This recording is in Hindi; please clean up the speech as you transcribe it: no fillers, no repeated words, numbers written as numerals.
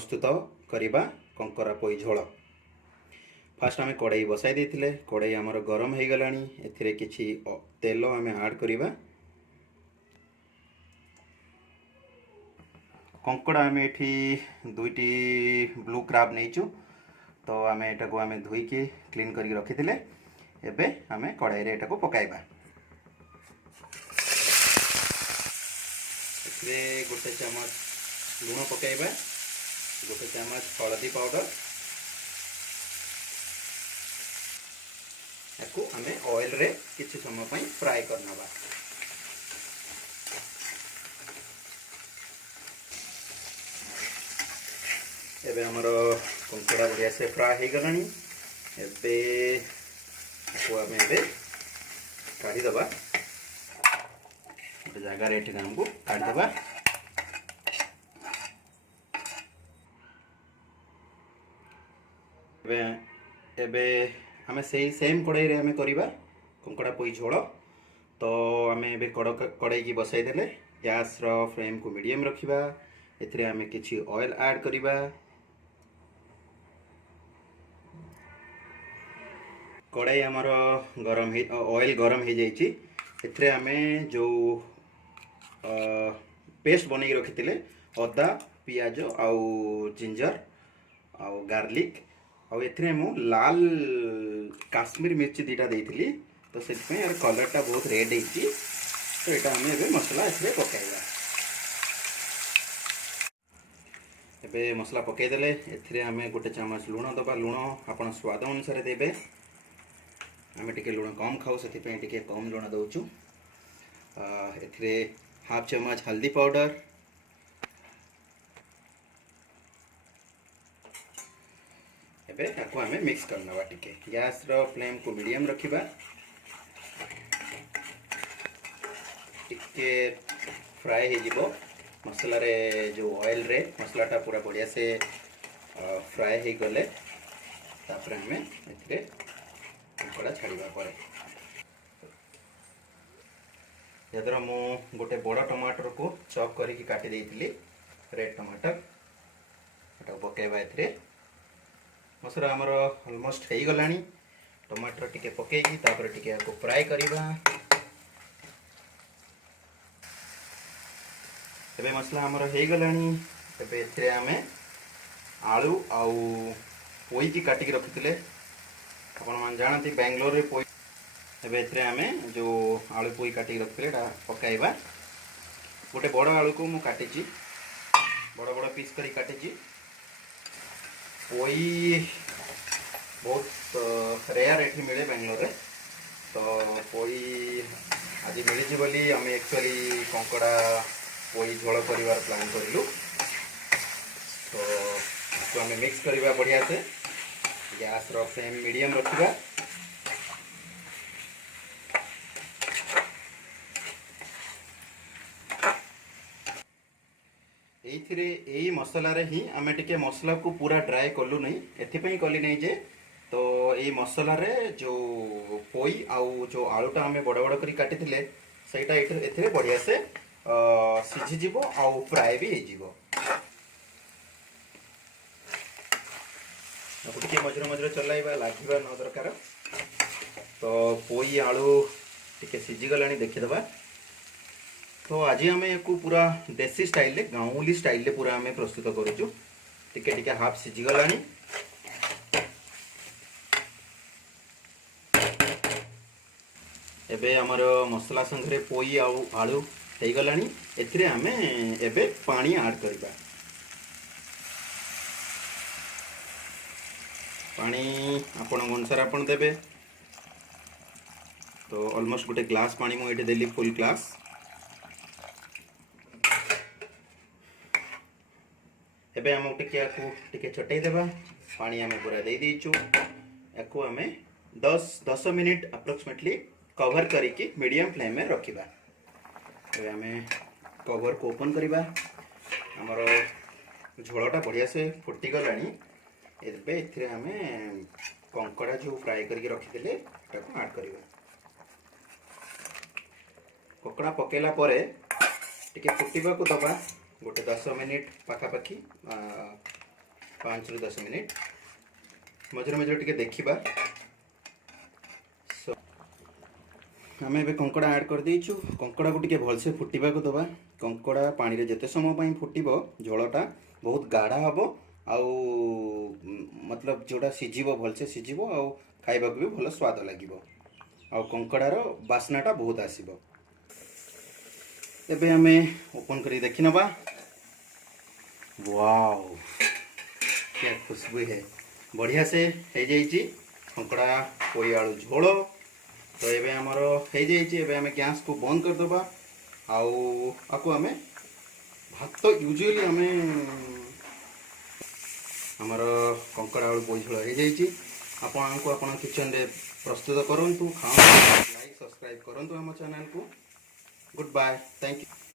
प्रस्तुत करिबा कंकरा पोई झोल। फास्ट आम कड़ाई बसाई देथिले, कड़ाई आमर गरम हो गलानी। एथिरे किछि तेल आम ऐड करिबा। कंकड़ा आम एठी दुईटी ब्लू क्राब नहींचु, तो आम एटा को आम धोईकी क्लीन करके रखिथिले। एबे आम कड़ाई रे एटा को पकाइबा। एथिरे गोटे चमच लूण पकाइबा, गोटे चमच हलदी पाउडर, याकू आमे ऑयल रे किछि समय पई फ्राई करनबा। एबे हमर कंकड़ा बढ़िया से फ्राई हो गलानी। एबे को आमे एबे काढी दबा, गोटे जगह रे एठी हमको काढी दबा। एबे हमें सही सेम कड़ाई रे हमें करिबा कंकड़ा पोई झोल। तो आम एबे कड़ाई की बसाई देले, गैस रो फ्लेम को मीडियम रखिबा। एथिरे हमें किछि ऑयल ऐड करिबा। कड़ाई हमर गरम हे, ऑयल गरम हो जाइछि। एथिरे हमें जो पेस्ट बनै रखिथिले अदा पियाज आउ जिंजर आउ गार्लिक आउ एथिरे मु लाल काश्मीर मिर्ची दीटा देइथिली, तो से यार कलर टा बहुत रेड होइछि। तो एटा हमें एबे मसला एथिरे पकाइबा। एबे मसला पकाई देले, एथिरे हमें गोटे चमच लूण दबा। लूण आपण स्वाद अनुसार देबे। आमे टिके लूण कम खाऊ, सेति पे टिके कम लूण दउछु। एथिरे हाफ चमच हल्दी पाउडर, एबे ताको आमे मिक्स करनबा। टिके गैस रो फ्लेम को मीडियम रखिबा। टिके फ्राई हो जिवो मसला रे, जो ऑयल रे मसला टा पूरा बढ़िया से फ्राई हो गले तापर हमें एथिरे कंकड़ा छाड़िबा। परे यादरा मु गोटे बड़ टमाटर को चॉप करके काटी देइथिली, रेड टमाटर एटा पकाइबा। एथिरे मसला हमर ऑलमोस्ट हो गलानी। टमाटर टिके पकेगी तापर टिके को फ्राई करिबा। एबे मसला हमर हो गलानी। एबे एथिरे हमें आलू आउ पोई की काटी के रखिथिले, आपण मान जानती बेंगलोर रे पोई। एबे एथिरे हमें जो आलू पोई काटी के रखिथिले एटा पकाइबा। गोटे बड़ आलू को मु काटिची, बड़ बड़ पीस करी काटिची। पोई बहुत रेयर एठी मिले बेंगलोर रे, तो पोई आज मिली बोली आम एक्चुअली कंकड़ा पोई झोल करिवार प्लान करिलु। तो इसको आम मिक्स करिबा बढ़िया से। गैस रो फ्लेम मीडियम रखिबा। एथिरे एई मसला रे ही आमे टिके मसला को पूरा ड्राई कलु नहीं, एथिपई कली नहीं जे। तो एई मसला रे जो पोई आउ जो आलूटा आमे बड़ बड़ करी काटी थिले सेटा एथिरे बढ़िया से सिझी जिवो आउ फ्राई भी हे जिवो। टिके मझरे मझरे चलाइबा, लागिबा न दरकार। तो पोई आलू टिके सिझी गलानी देखिदबा। तो आज आम को पूरा देसी स्टाइल रे, गाँवली स्टाइल रे पूरा आम प्रस्तुत करूँ। टिके टिके हाफ सिझी गलानी। एबे हमर मसला संगे पोई आउ आलू हो गलानी। एथिरे आमे एबे पानी ऐड करबा। पानी आपण अनुसार आपण देबे। तो ऑलमोस्ट गोटे ग्लास पानी मु एटे देली, फुल ग्लास। एबे हम टिके छटाई देबा। पानी आमे पूरा दे दीचु। याकू आमे 10 मिनिट अप्रोक्सीमेटली कवर करिकी मीडियम फ्लेम में रखिबा। एबे आमे कवर को ओपन करिबा। हमर झोलटा बढ़िया से फुटी गलानी। एबे एथिरे आमे कंकड़ा जो फ्राई करके रखिथिले ताको ऐड करिबा। कंकड़ा पकेला परे टिके फुटीबा को दबा। गोटे 10 मिनिट पाखापाखि 5 ରୁ 10 ମିନିଟ୍ मझे मझे टिके देखा आम ए कंकड़ा ऐड कर देचु कंकड़ा को टिके भलसे फुटवा को दबा कंकड़ा पानी रे जेते समय फुटब झोलटा बहुत गाढ़ा हम आउ मतलब जोड़ा सीझिब भलसे सीझिब आउ खाइबा भी भल स्वाद लगे आउ कंकड़ार बास्नाटा बहुत आसब एबे आमे ओपन करी देखि नबा वाओ क्या खुशबू है बढ़िया से हो जाइए कंकड़ा पोई आलू झोल तो ये आमर हो जाइए आम गैस को बंद करदे आउ आम भात यूजुअली आम आमर कंकड़ा आलू पोई झोल हो जाइए आपको आप किचन रे प्रस्तुत करूँ खाओ लाइक सब्सक्राइब करूँ आम चैनल को गुड बाय थैंक यू।